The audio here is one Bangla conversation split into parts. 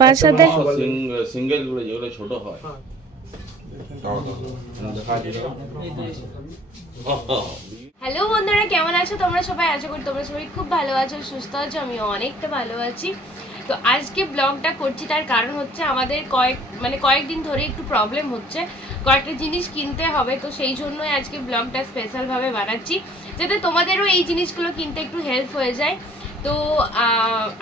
5-7 সিঙ্গেল গুলো যেগুলো ছোট হয়। হ্যালো বন্ধুরা, কেমন আছো তোমরা সবাই? আশা করি তোমরা সবাই খুব ভালো আছো, সুস্থ আছো। আমিও অনেকটা ভালো আছি। তো আজকে ব্লগটা করছি, তার কারণ হচ্ছে আমাদের কয়েকদিন ধরে একটু প্রবলেম হচ্ছে, কয়েকটা জিনিস কিনতে হবে। তো সেই জন্যই আজকে ব্লগটা স্পেশালভাবে বানাচ্ছি, যাতে তোমাদেরও এই জিনিসগুলো কিনতে একটু হেল্প হয়ে যায়। তো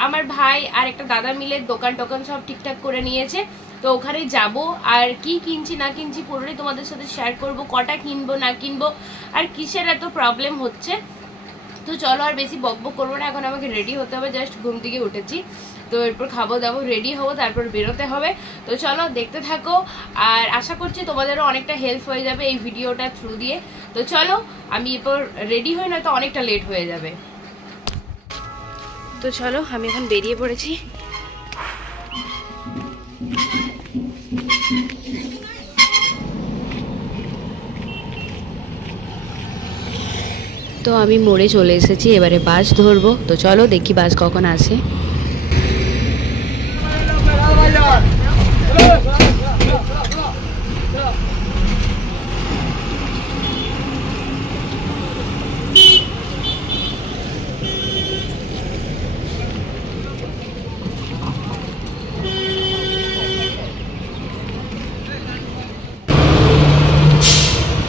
আমার ভাই আর একটা দাদা মিলে দোকান সব ঠিকঠাক করে নিয়েছে। তো ওখানে যাব, আর কি কিনছি না কিনছি পুরোটাই তোমাদের সাথে শেয়ার করব, কটা কিনবো না কিনবো আর কিসের এত প্রবলেম হচ্ছে। তো চলো আর বেশি বকবক করবো না, এখন আমাকে রেডি হতে হবে। জাস্ট ঘুম থেকে উঠেছি, তো এরপর খাবো দাবো, রেডি হবো, তারপর বেরোতে হবে। তো চলো দেখতে থাকো, আর আশা করছি তোমাদেরও অনেকটা হেল্প হয়ে যাবে এই ভিডিওটা থ্রু দিয়ে। তো চলো আমি এরপর রেডি হই, নয়তো অনেকটা লেট হয়ে যাবে। তো চলো আমি এখন বেরিয়ে পড়েছি। তো আমি মোড়ে চলে এসেছি, এবারে বাস ধরবো। তো চলো দেখি বাস কখন আসে।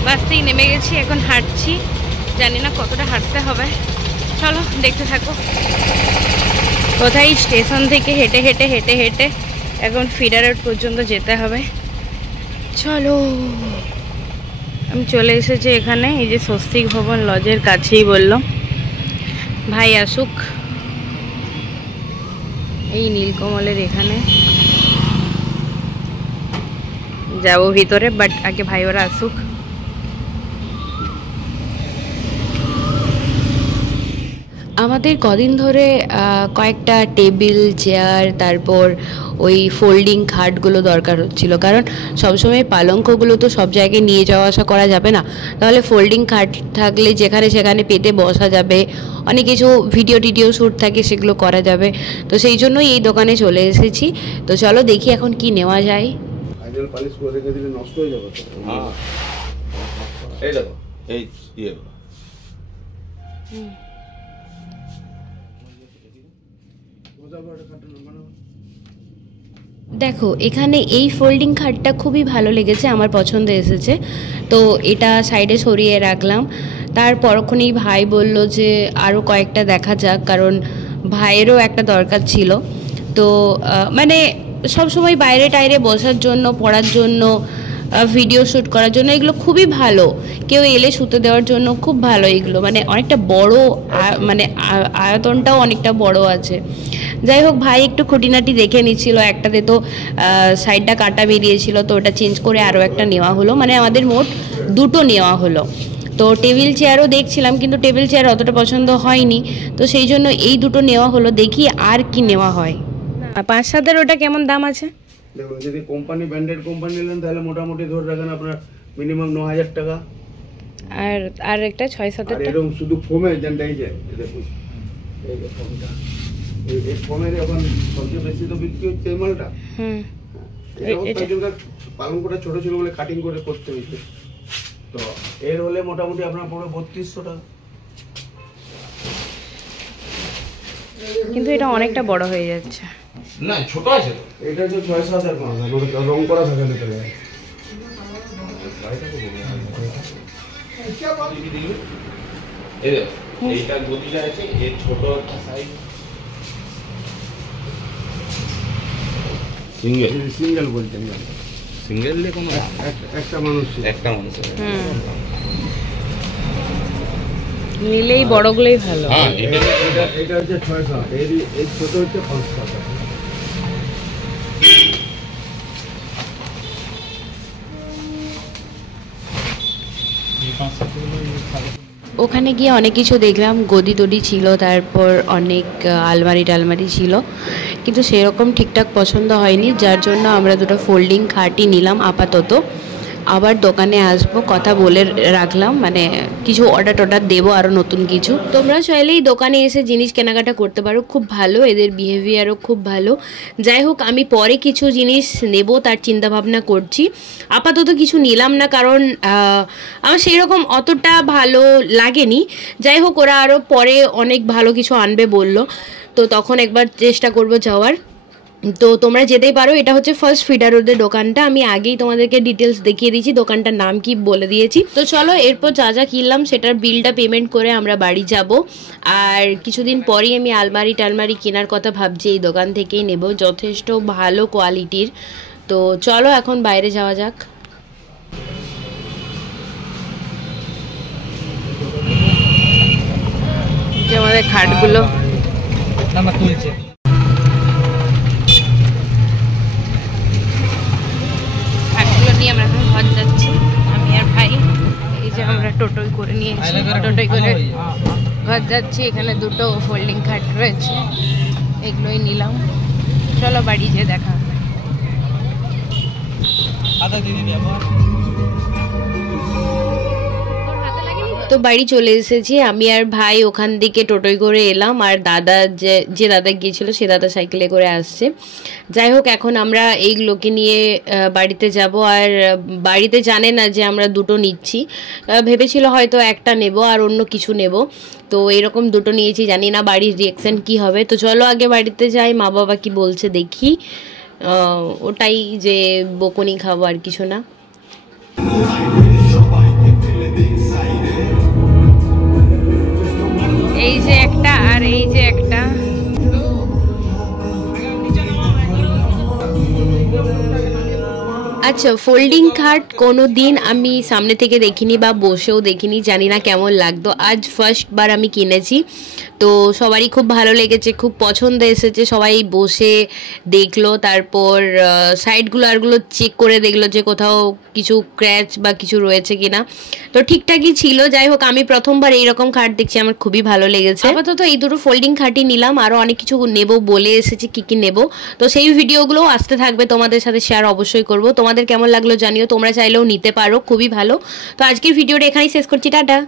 বাস থেকে নেমে গেছি, এখন হাঁটছি। জানি না কতটা হাঁটতে হবে, চলো দেখতে থাকো। কোথায় স্টেশন থেকে হেঁটে হেঁটে হেঁটে হেঁটে এখন ফিডার রোড পর্যন্ত যেতে হবে। চলো আমি চলে এসেছি এখানে, এই যে স্বস্তিক ভবন লজের কাছেই বললাম। ভাই আসুক, এই নীলকমলের এখানে যাবো ভিতরে, বাট আগে ভাই ওরা আসুক। আমাদের কদিন ধরে কয়েকটা টেবিল চেয়ার, তারপর ওই ফোল্ডিং খাটগুলো দরকার হচ্ছিল, কারণ সবসময় পালঙ্কগুলো তো সব জায়গায় নিয়ে যাওয়া আসা করা যাবে না। তাহলে ফোল্ডিং খাট থাকলে যেখানে সেখানে পেতে বসা যাবে, অনেক কিছু ভিডিও শ্যুট থাকে সেগুলো করা যাবে। তো সেই জন্যই এই দোকানে চলে এসেছি। তো চলো দেখি এখন কি নেওয়া যায়। নষ্ট হয়ে যাবে। এই দেখো এই দেখো এখানে এই ফোল্ডিং খাটটা খুবই ভালো লেগেছে, আমার পছন্দ এসেছে। তো এটা সাইডে সরিয়ে রাখলাম। তার পরক্ষণেই ভাই বলল যে আরও কয়েকটা দেখা যাক, কারণ ভাইয়েরও একটা দরকার ছিল। তো মানে সবসময় বাইরে টাইরে বসার জন্য, পড়ার জন্য, ভিডিও শ্যুট করার জন্য এগুলো খুবই ভালো। কেউ এলে শুতে দেওয়ার জন্য খুব ভালো এগুলো, মানে অনেকটা বড়, মানে আয়তনটাও অনেকটা বড় আছে। যাই হোক, ভাই একটু খুঁটিনাটি দেখে নিচ্ছিল। একটাতে তো সাইডটা কাটা বেরিয়েছিল, তো ওটা চেঞ্জ করে আরও একটা নেওয়া হলো, মানে আমাদের মোট দুটো নেওয়া হলো। তো টেবিল চেয়ারও দেখছিলাম, কিন্তু টেবিল চেয়ার অতটা পছন্দ হয়নি, তো সেই জন্য এই দুটো নেওয়া হলো। দেখি আর কি নেওয়া হয়। 5-7 ওটা কেমন দাম আছে? দেখুন, যদি কোম্পানি ব্র্যান্ডেড কোম্পানি নেন তাহলে মোটামুটি ধরে রাখেন আপনার মিনিমাম 9,000 টাকা। আর একটা 6-7 আর এরকম শুধু ফোমের যেটা এই যে দেখুন, এই যে ফোমটা, এই ফোমের এখন সবচেয়ে বেশি তো বিক্রি হচ্ছে এই মালটা। পালঙ্কটা ছোট ছিল বলে কাটিং করে করতে হয়েছে। তো এর হলে মোটামুটি আপনার পড়বে 3200 টাকা। কিন্তু এটা অনেকটা বড় হয়ে যাচ্ছে। না, ছোট আছে তো। এটা যে 6-7 রং করা থাকে না। এইটা গদিটা আছে, এর ছোট একটা সাইজ। সিঙ্গেল বলছেন? সিঙ্গেল লে কোনো একটা মানুষ নিলেই বড়গুলোই ভালো। হ্যাঁ, এটা হচ্ছে 6-7, এই ছোট হচ্ছে 5-7। ওখানে গিয়ে অনেক কিছু দেখলাম, গদি টদি ছিল, তারপর অনেক আলমারি টালমারি ছিল, কিন্তু সেরকম ঠিকঠাক পছন্দ হয়নি, যার জন্য আমরা দুটো ফোল্ডিং খাটই নিলাম আপাতত। আবার দোকানে আসবো, কথা বলে রাখলাম, মানে কিছু অর্ডার টর্ডার দেবো আরও নতুন কিছু। তোমরা চাইলেই দোকানে এসে জিনিস কেনাকাটা করতে পারো, খুব ভালো, এদের বিহেভিয়ারও খুব ভালো। যাই হোক, আমি পরে কিছু জিনিস নেব তার চিন্তা ভাবনা করছি। আপাতত কিছু নিলাম না, কারণ আমার সেই রকম অতটা ভালো লাগেনি। যাই হোক, ওরা আরও পরে অনেক ভালো কিছু আনবে বললো, তো তখন একবার চেষ্টা করব যাওয়ার। তো তোমরা যেতেই পারো। এটা হচ্ছে ফার্স্ট ফিডার রোডের দোকানটা, আমি আগেই তোমাদেরকে ডিটেলস দেখিয়ে দিয়েছি, দোকানটার নাম কি বলে দিয়েছি। তো চলো, এরপর যা যা কিনলাম সেটার বিলটা পেমেন্ট করে আমরা বাড়ি যাব। আর কিছুদিন পরেই আমি আলমারি টালমারি কেনার কথা ভাবছি, এই দোকান থেকেই নেব, যথেষ্ট ভালো কোয়ালিটির। তো চলো এখন বাইরে যাওয়া যাক। যে আমাদের খাটগুলো তুলছে, নিয়ে আমরা এখন ঘর যাচ্ছি, আমি আর ভাই। এই যে আমরা টোটোই করে নিয়েছি, টোটোই করে ঘর যাচ্ছি। এখানে দুটো ফোল্ডিং খাট রয়েছে, এগুলোই নিলাম। চলো বাড়ি যেয়ে দেখা হবে। তো বাড়ি চলে এসেছি আমি আর ভাই, ওখান থেকে টোটোই করে এলাম। আর দাদা যে দাদা গিয়েছিল সে দাদা সাইকেলে করে আসছে। যাই হোক, এখন আমরা এইগুলোকে নিয়ে বাড়িতে যাব। আর বাড়িতে জানে না যে আমরা দুটো নিচ্ছি, ভেবেছিল হয়তো একটা নেব আর অন্য কিছু নেব। তো এরকম দুটো নিয়েছি, জানি না বাড়ির রিয়াকশান কি হবে। তো চলো আগে বাড়িতে যাই, মা বাবা কি বলছে দেখি। ওটাই যে বকুনি খাবো, আর কিছু না। এই যে একটা আর এই যে একটা। আচ্ছা, ফোল্ডিং খাট কোনো দিন আমি সামনে থেকে দেখিনি বা বসেও দেখিনি, জানি না কেমন লাগতো। আজ ফার্স্ট বার আমি কিনেছি, তো সবারই খুব ভালো লেগেছে, খুব পছন্দ এসেছে। সবাই বসে দেখলো, তারপর সাইডগুলো আরগুলো চেক করে দেখলো যে কোথাও কিছু ক্র্যাচ বা কিছু রয়েছে কিনা। তো ঠিকঠাকই ছিল। যাই হোক, আমি প্রথমবার এইরকম খাট দেখছি, আমার খুবই ভালো লেগেছে। আপাতত এই দুটো ফোল্ডিং খাটই নিলাম, আরও অনেক কিছু নেব বলে এসেছি, কি কি নেব। তো সেই ভিডিওগুলোও আসতে থাকবে, তোমাদের সাথে শেয়ার অবশ্যই করব। তোমাদের কেমন লাগলো জানিও, তোমরা চাইলেও নিতে পারো, খুবই ভালো। তো আজকের ভিডিওটা এখানেই শেষ করছি, টাটা।